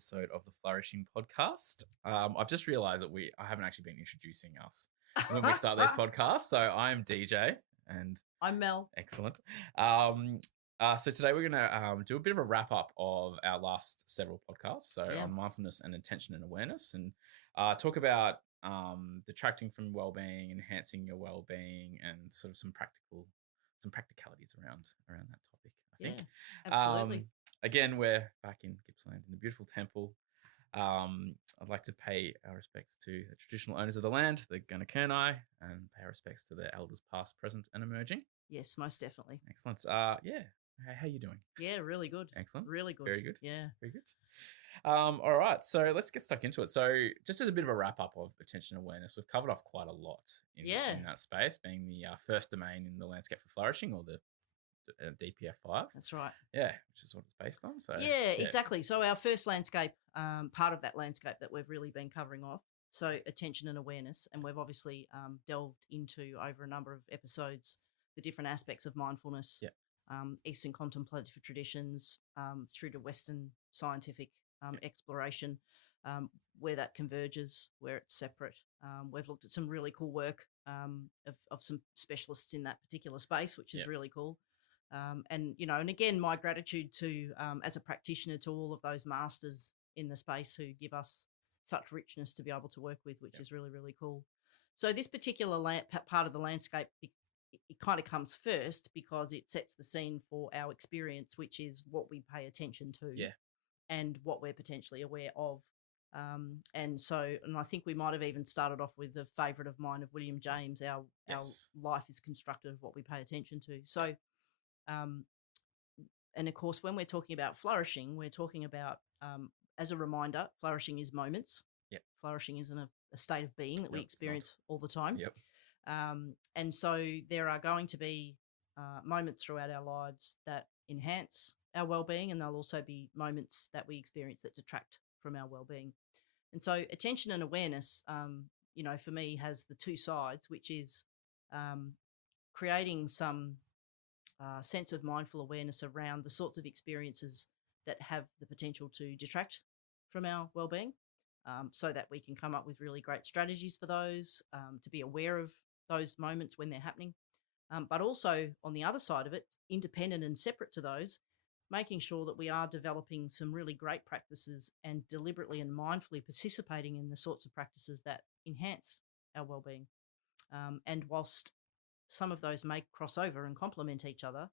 episode of the Flourishing podcast. I've just realized that I haven't actually been introducing us when we start these podcasts. So I'm DJ and I'm Mel. Excellent. So today we're going to do a bit of a wrap up of our last several podcasts. So on mindfulness and attention and awareness, and talk about detracting from well-being, enhancing your well-being, and sort of some practicalities around that topic, I think. Yeah, absolutely. Again, we're back in Gippsland in the beautiful temple. I'd like to pay our respects to the traditional owners of the land, the Gunakurnai, and pay our respects to their elders past, present, and emerging. Yes, most definitely. Excellent. How are you doing? Yeah, really good. Excellent. Really good. Very good. Yeah. Very good. All right, so let's get stuck into it. So just as a bit of a wrap-up of attention and awareness, we've covered off quite a lot in that space, being the first domain in the landscape for flourishing, or the DPF5. That's right. Yeah, which is what it's based on. So yeah, exactly. So our first landscape, part of that landscape that we've really been covering off, so attention and awareness, and we've obviously delved into over a number of episodes the different aspects of mindfulness, Eastern contemplative traditions, through to Western scientific exploration, where that converges, where it's separate. We've looked at some really cool work of some specialists in that particular space, which is really cool. And again, my gratitude to, as a practitioner, to all of those masters in the space who give us such richness to be able to work with, which is really, really cool. So this particular part of the landscape, it kind of comes first because it sets the scene for our experience, which is what we pay attention to and what we're potentially aware of. And I think we might have even started off with a favourite of mine of William James, our life is constructed of what we pay attention to. So, and of course, when we're talking about flourishing, we're talking about, as a reminder, flourishing is moments. Yep. Flourishing isn't a state of being that we experience all the time. Yep. And so there are going to be moments throughout our lives that enhance our well-being, and there'll also be moments that we experience that detract from our well-being. And so attention and awareness, for me, has the two sides, which is creating some sense of mindful awareness around the sorts of experiences that have the potential to detract from our well-being, so that we can come up with really great strategies for those, to be aware of those moments when they're happening. But also on the other side of it, independent and separate to those, making sure that we are developing some really great practices and deliberately and mindfully participating in the sorts of practices that enhance our well-being. And whilst some of those may cross over and complement each other,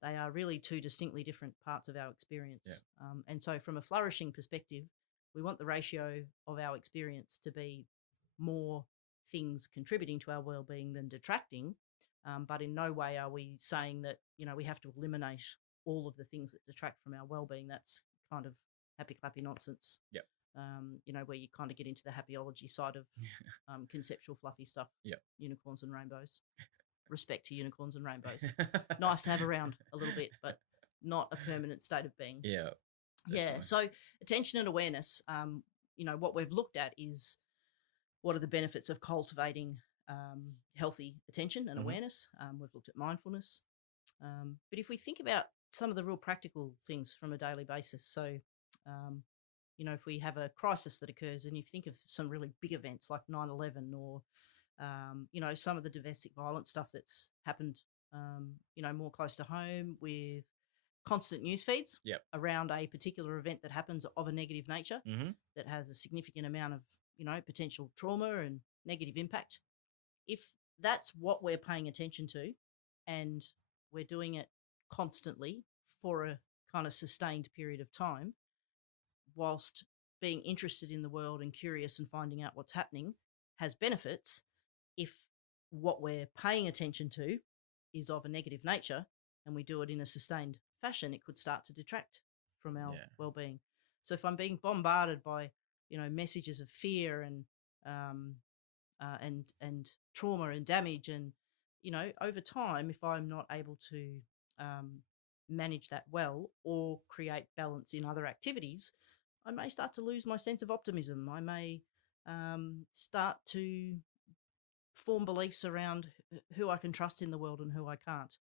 they are really two distinctly different parts of our experience. Yeah. And so from a flourishing perspective, we want the ratio of our experience to be more things contributing to our well-being than detracting. But in no way are we saying that, we have to eliminate all of the things that detract from our well-being. That's kind of happy-clappy nonsense. Yep. Where you kind of get into the happyology side of conceptual fluffy stuff. Yep. Unicorns and rainbows. Respect to unicorns and rainbows. Nice to have around a little bit, but not a permanent state of being. Yeah. Definitely. Yeah. So attention and awareness, what we've looked at is what are the benefits of cultivating healthy attention and awareness. We've looked at mindfulness. But if we think about some of the real practical things from a daily basis, so, if we have a crisis that occurs, and you think of some really big events like 9/11 or, some of the domestic violence stuff that's happened, more close to home with constant news feeds around a particular event that happens of a negative nature that has a significant amount of, potential trauma and negative impact. If that's what we're paying attention to and we're doing it constantly for a kind of sustained period of time, whilst being interested in the world and curious and finding out what's happening has benefits, if what we're paying attention to is of a negative nature and we do it in a sustained fashion, it could start to detract from our well-being. So if I'm being bombarded by, messages of fear and trauma and damage, and, over time, if I'm not able to manage that well or create balance in other activities, I may start to lose my sense of optimism. I may start to form beliefs around who I can trust in the world and who I can't,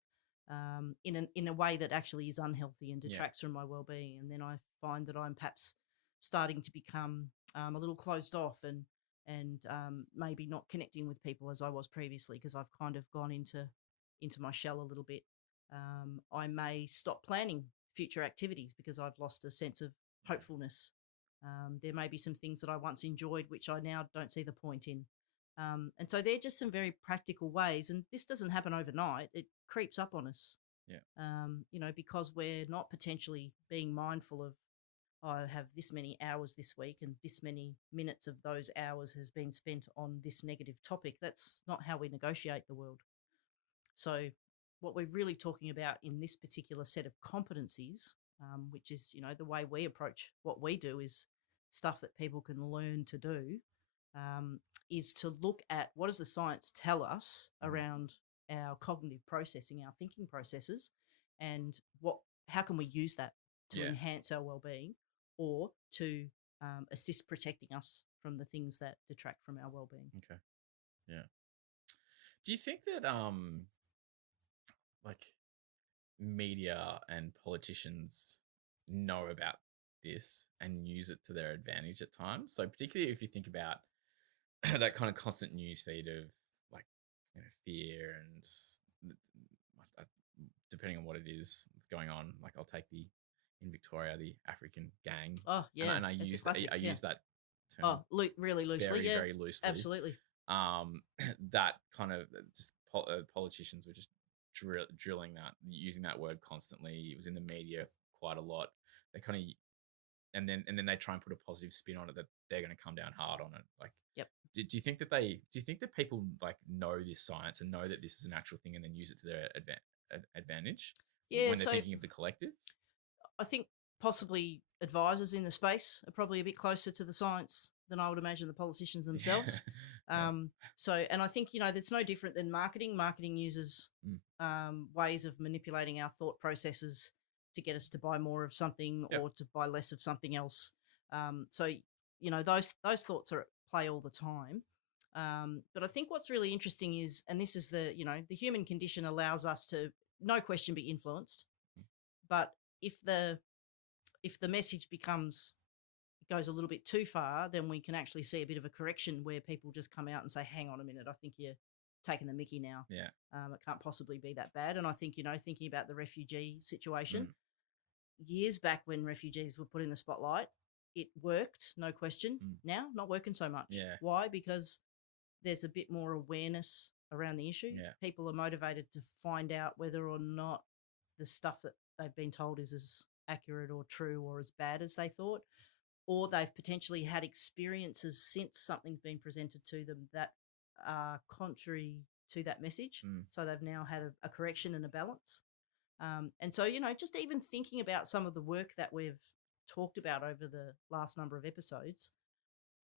in a way that actually is unhealthy and detracts from my well-being. And then I find that I'm perhaps starting to become a little closed off and maybe not connecting with people as I was previously, because I've kind of gone into my shell a little bit. I may stop planning future activities because I've lost a sense of hopefulness. There may be some things that I once enjoyed which I now don't see the point in. And so they're just some very practical ways, and this doesn't happen overnight. It creeps up on us. Yeah. Because we're not potentially being mindful of, I have this many hours this week and this many minutes of those hours has been spent on this negative topic. That's not how we negotiate the world. So what we're really talking about in this particular set of competencies, which is, the way we approach what we do is stuff that people can learn to do, is to look at what does the science tell us around our cognitive processing, our thinking processes, and how can we use that to enhance our well-being or to assist protecting us from the things that detract from our well-being. Okay. Yeah. Do you think that like media and politicians know about this and use it to their advantage at times? So particularly if you think about that kind of constant news feed of like fear and depending on what it is that's going on. Like I'll take in Victoria the African gang. Oh yeah, and I use that term. Really loosely. Very, very loosely. Absolutely. That kind of just politicians were just drilling that, using that word constantly. It was in the media quite a lot. They kind of, and then they try and put a positive spin on it that they're going to come down hard on it. Like, yep. Do you think that people like know this science and know that this is an actual thing and then use it to their advantage? Yeah, when they're thinking of the collective. I think possibly advisors in the space are probably a bit closer to the science than I would imagine the politicians themselves. And I think, that's no different than marketing. Marketing uses ways of manipulating our thought processes to get us to buy more of something or to buy less of something else. Those thoughts are at play all the time. But I think what's really interesting is, and this is the human condition allows us to, no question, be influenced. But if the message goes a little bit too far, then we can actually see a bit of a correction where people just come out and say, hang on a minute, I think you're taking the mickey now. Yeah. It can't possibly be that bad. And I think, thinking about the refugee situation, years back when refugees were put in the spotlight, it worked, no question. Now, not working so much. Yeah. Why? Because there's a bit more awareness around the issue. Yeah. People are motivated to find out whether or not the stuff that they've been told is as accurate or true or as bad as they thought, or they've potentially had experiences since something's been presented to them that are contrary to that message. So they've now had a correction and a balance. And so, just even thinking about some of the work that we've talked about over the last number of episodes,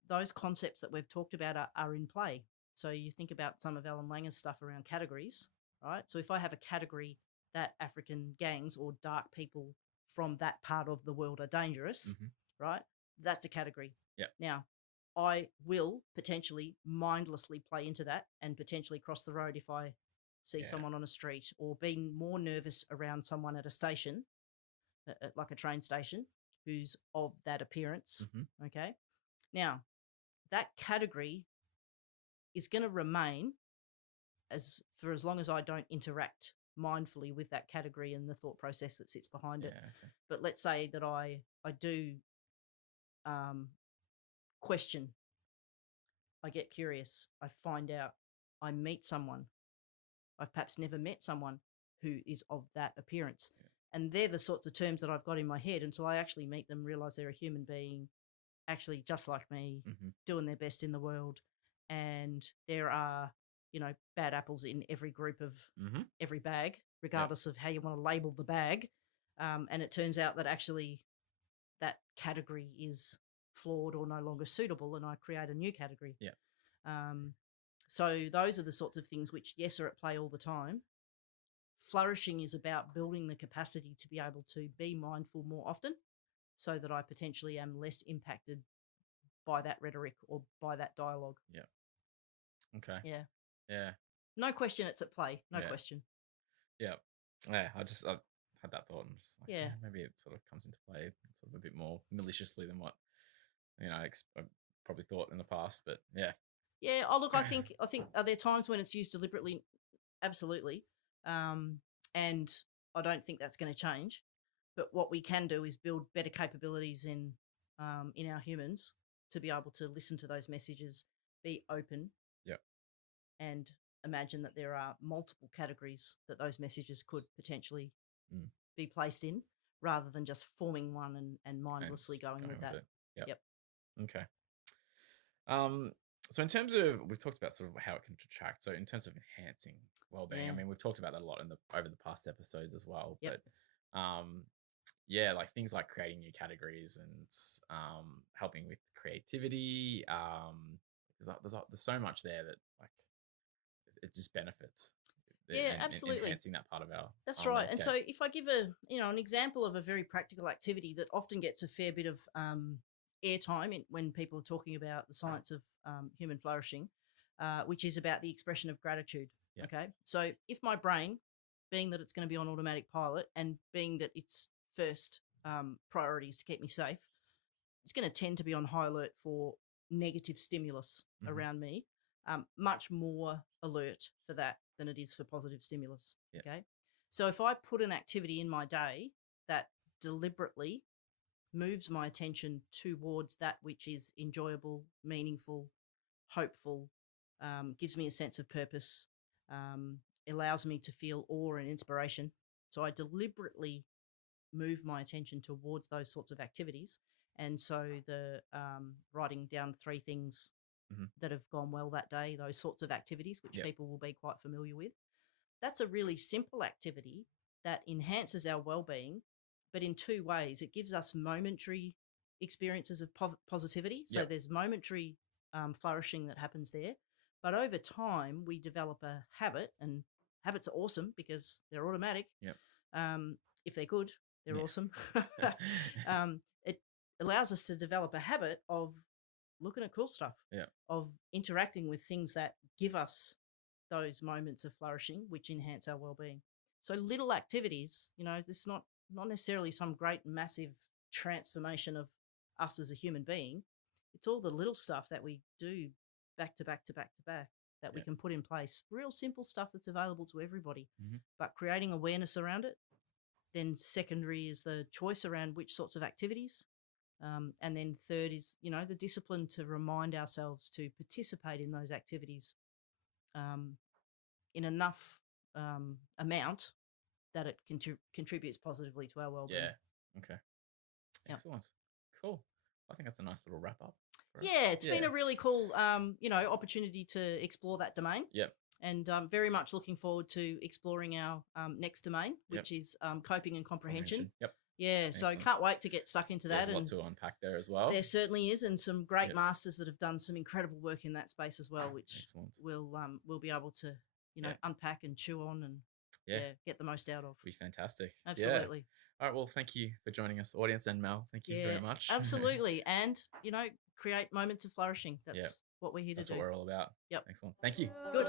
those concepts that we've talked about are in play. So you think about some of Alan Langer's stuff around categories, right? So if I have a category that African gangs or dark people from that part of the world are dangerous, right? That's a category. Yeah. Now, I will potentially mindlessly play into that and potentially cross the road if I see someone on a street, or being more nervous around someone at a station, like a train station, who's of that appearance. Okay. Now, that category is going to remain for as long as I don't interact mindfully with that category and the thought process that sits behind it. Okay. But let's say that I do question, I get curious, I find out, I meet someone, I've perhaps never met someone who is of that appearance. And they're the sorts of terms that I've got in my head until I actually meet them, realize they're a human being, actually just like me, doing their best in the world. And there are, bad apples in every group of every bag, regardless of how you want to label the bag. And it turns out that actually that category is flawed or no longer suitable, and I create a new category. So those are the sorts of things which, yes, are at play all the time. Flourishing is about building the capacity to be able to be mindful more often, so that I potentially am less impacted by that rhetoric or by that dialogue. Yeah. Okay. Yeah. Yeah. No question it's at play. No question. Yeah. Yeah. had that thought and just like, Yeah. maybe it sort of comes into play sort of a bit more maliciously than what I probably thought in the past. But yeah. Yeah. Oh, look, I think are there times when it's used deliberately? Absolutely. And I don't think that's going to change. But what we can do is build better capabilities in our humans to be able to listen to those messages, be open, Yeah. and imagine that there are multiple categories that those messages could potentially be placed in, rather than just forming one and mindlessly going with that. Yep. Okay. So in terms of, we've talked about sort of how it can detract. So in terms of enhancing well-being, I mean, we've talked about that a lot over the past episodes as well. Yep. But like things like creating new categories and helping with creativity. There's so much there that like it just benefits. Absolutely. Enhancing that part of our. That's our right. landscape. And so if I give an example of a very practical activity that often gets a fair bit of airtime when people are talking about the science of human flourishing, which is about the expression of gratitude. Yeah. Okay. So if my brain, being that it's going to be on automatic pilot and being that its first priority is to keep me safe, it's going to tend to be on high alert for negative stimulus around me, much more alert for that than it is for positive stimulus. Yeah. Okay. So if I put an activity in my day that deliberately moves my attention towards that which is enjoyable, meaningful, hopeful, gives me a sense of purpose, allows me to feel awe and inspiration. So I deliberately move my attention towards those sorts of activities. And so the writing down 3 things that have gone well that day, those sorts of activities, which people will be quite familiar with. That's a really simple activity that enhances our well-being, but in 2 ways. It gives us momentary experiences of positivity. So there's momentary flourishing that happens there. But over time, we develop a habit, and habits are awesome because they're automatic. Yep. If they're good, they're awesome. It allows us to develop a habit of looking at cool stuff, of interacting with things that give us those moments of flourishing, which enhance our well-being. So little activities, this is not necessarily some great massive transformation of us as a human being. It's all the little stuff that we do back to back to back to back that we can put in place. Real simple stuff that's available to everybody, but creating awareness around it. Then secondary is the choice around which sorts of activities. And then third is, the discipline to remind ourselves to participate in those activities in enough amount that it contributes positively to our well-being. Yeah. Okay. Excellent. Cool. I think that's a nice little wrap up. Yeah, it's been a really cool, opportunity to explore that domain. Yep. And very much looking forward to exploring our next domain, which is coping and comprehension. Yep. Yeah, Excellent. so can't wait to get stuck into that. There's a lot to unpack there as well. There certainly is, and some great masters that have done some incredible work in that space as well, which we'll be able to unpack and chew on and get the most out of. Be fantastic. Absolutely. Yeah. All right, well, thank you for joining us, audience, and Mel. Thank you very much. Absolutely, and create moments of flourishing. That's what we're here to do. That's what we're all about. Yep. Excellent. Thank you. Good.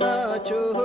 Nacho